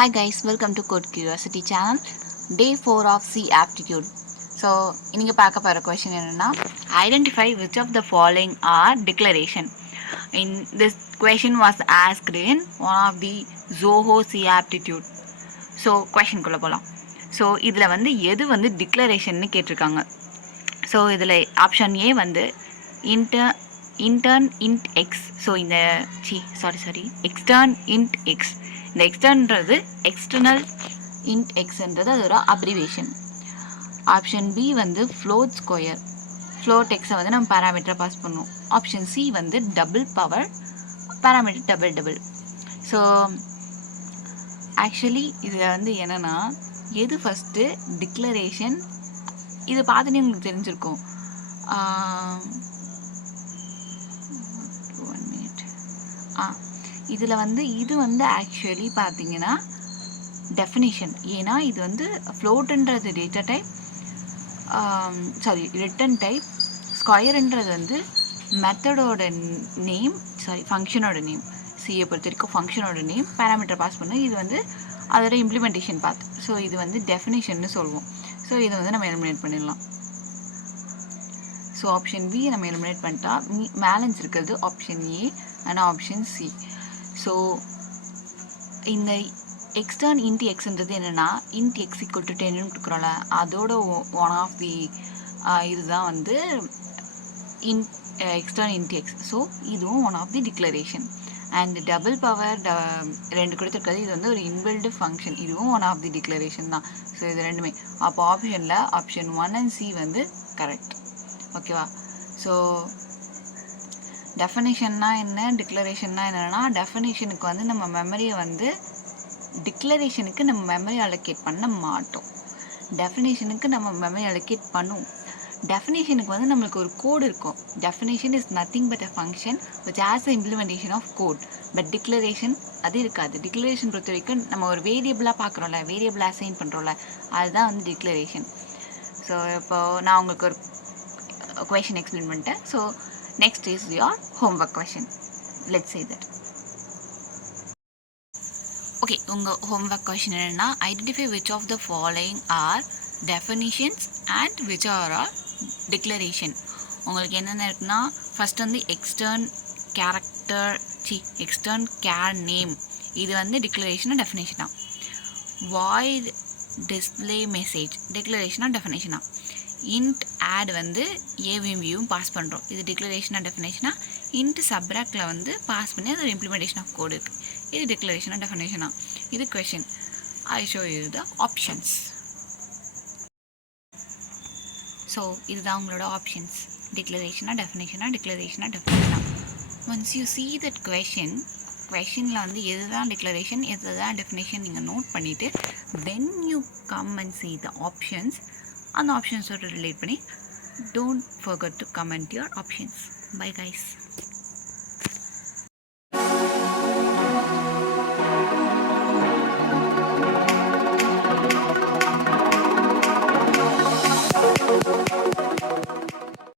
Hi guys, welcome to Code Curiosity channel. Day 4 of C aptitude. So, இன்னைக்கு பார்க்க போற question என்னன்னா identify which of the following are declaration. In this question was asked in one of the Zoho C aptitude. So, question குள்ள போலாம். So, இதுல வந்து எது வந்து declarationனு கேட்டிருக்காங்க. So, இதுல ஆப்ஷன் A வந்து intern int x. ஸோ இந்த extern int x. இந்த எக்ஸ்டர்ன்றது எக்ஸ்டர்னல் இன்ட் எக்ஸ்ன்றது அதோட அப்ரிவேஷன். ஆப்ஷன் பி வந்து ஃப்ளோட் ஸ்கொயர். ஃப்ளோட் எக்ஸை வந்து நம்ம பேராமீட்டரை பாஸ் பண்ணுவோம். ஆப்ஷன் சி வந்து double power parameter double. So actually இதில் வந்து என்னென்னா எது ஃபஸ்ட்டு டிக்ளரேஷன் இதை பார்த்துட்டு உங்களுக்கு தெரிஞ்சிருக்கும். இதில் வந்து இது வந்து ஆக்சுவலி பார்த்தீங்கன்னா டெஃபினிஷன். ஏன்னா இது வந்து ஃப்ளோட்டுன்றது டேட்டா டைப், ரிட்டன் டைப். ஸ்கொயருன்றது வந்து மெத்தடோட நேம், ஃபங்க்ஷனோட நேம். சிஏ பொறுத்த வரைக்கும் ஃபங்க்ஷனோட நேம், பேராமீட்டர் பாஸ் பண்ண இது வந்து அதோட இம்ப்ளிமெண்டேஷன் பார்த்து. ஸோ இது வந்து டெஃபினிஷன்னு சொல்லுவோம். ஸோ இதை வந்து நம்ம எலிமினேட் பண்ணிடலாம். ஸோ ஆப்ஷன் பி நம்ம எலிமினேட் பண்ணிட்டா பேலன்ஸ் இருக்கிறது option A and option C. So இந்த எக்ஸ்டர்ன் இன்ட் எக்ஸ்ன்றது என்னென்னா இன்ட் எக்ஸ் ஈக்குவல் டு 10ன்னு கொடுக்குறோம்ல, அதோட ஒன் ஆஃப் தி இதுதான் வந்து எக்ஸ்டர்ன் இன்ட் எக்ஸ். ஸோ இதுவும் one of the declaration. And double power ரெண்டு கொடுத்துருக்கிறது இது வந்து ஒரு இன்பில்டு ஃபங்க்ஷன். இதுவும் ஒன் ஆஃப் தி டிக்ளரேஷன் தான். ஸோ இது ரெண்டுமே அப்போ ஆப்ஷனில் ஆப்ஷன் 1 அண்ட் சி வந்து கரெக்ட். ஓகேவா? ஸோ டெஃபினிஷன்னா என்ன, டிக்ளரேஷன்னா என்னென்னா டெஃபினிஷனுக்கு வந்து நம்ம மெமரியை வந்து டிக்ளரேஷனுக்கு நம்ம மெமரி அலோகேட் பண்ண மாட்டோம். டெஃபினேஷனுக்கு நம்ம மெமரி அலோகேட் பண்ணுவோம். டெஃபினேஷனுக்கு வந்து நம்மளுக்கு ஒரு கோடு இருக்கும். Definition is nothing but a function which has a implementation of code. But declaration அது இருக்காது. டிக்ளரேஷன் பொறுத்த வரைக்கும் நம்ம ஒரு வேரியபிளாக பார்க்குறோம்ல, வேரியபிள் அசைன் பண்ணுறோம்ல, அதுதான் வந்து டிக்ளரேஷன். ஸோ இப்போது நான் உங்களுக்கு ஒரு கொஷின் எக்ஸ்பிளைன் பண்ணிட்டேன். So next is your homework question. Let's say that. Okay, உங்க homework question என்னன்னா identify which of the following are definitions and which are declaration. உங்களுக்கு என்னென்ன இருக்குன்னா ஃபர்ஸ்ட் வந்து எக்ஸ்டர்ன் கேர் நேம், இது வந்து டிக்ளரேஷனா டெஃபினேஷனா. void display message டிக்ளரேஷனா டெஃபினேஷனா. இன்ட் ஆட் வந்து ஏவியும் வியும் பாஸ் பண்ணுறோம், இது டிக்ளரேஷனாக டெஃபினேஷனாக. இன்ட் சப்ராக்டில் வந்து பாஸ் பண்ணி அது ஒரு இம்ப்ளிமெண்டேஷன் ஆஃப் கோடு இருக்குது, இது டிக்ளரேஷனாக டெஃபினேஷனாக. இது question. I show you the options. So இதுதான் உங்களோட ஆப்ஷன்ஸ். டிக்ளரேஷனாக டெஃபினேஷனாக. ஒன்ஸ் யூ சி தட் கொஷினில் வந்து எதுதான் டிக்ளரேஷன் எதுதான் டெஃபினேஷன் நீங்கள் நோட் பண்ணிவிட்டு when you come and see the options, அந்த ஆப்ஷன்ஸோட ரிலேட் பண்ணி don't forget to comment your options. Bye guys.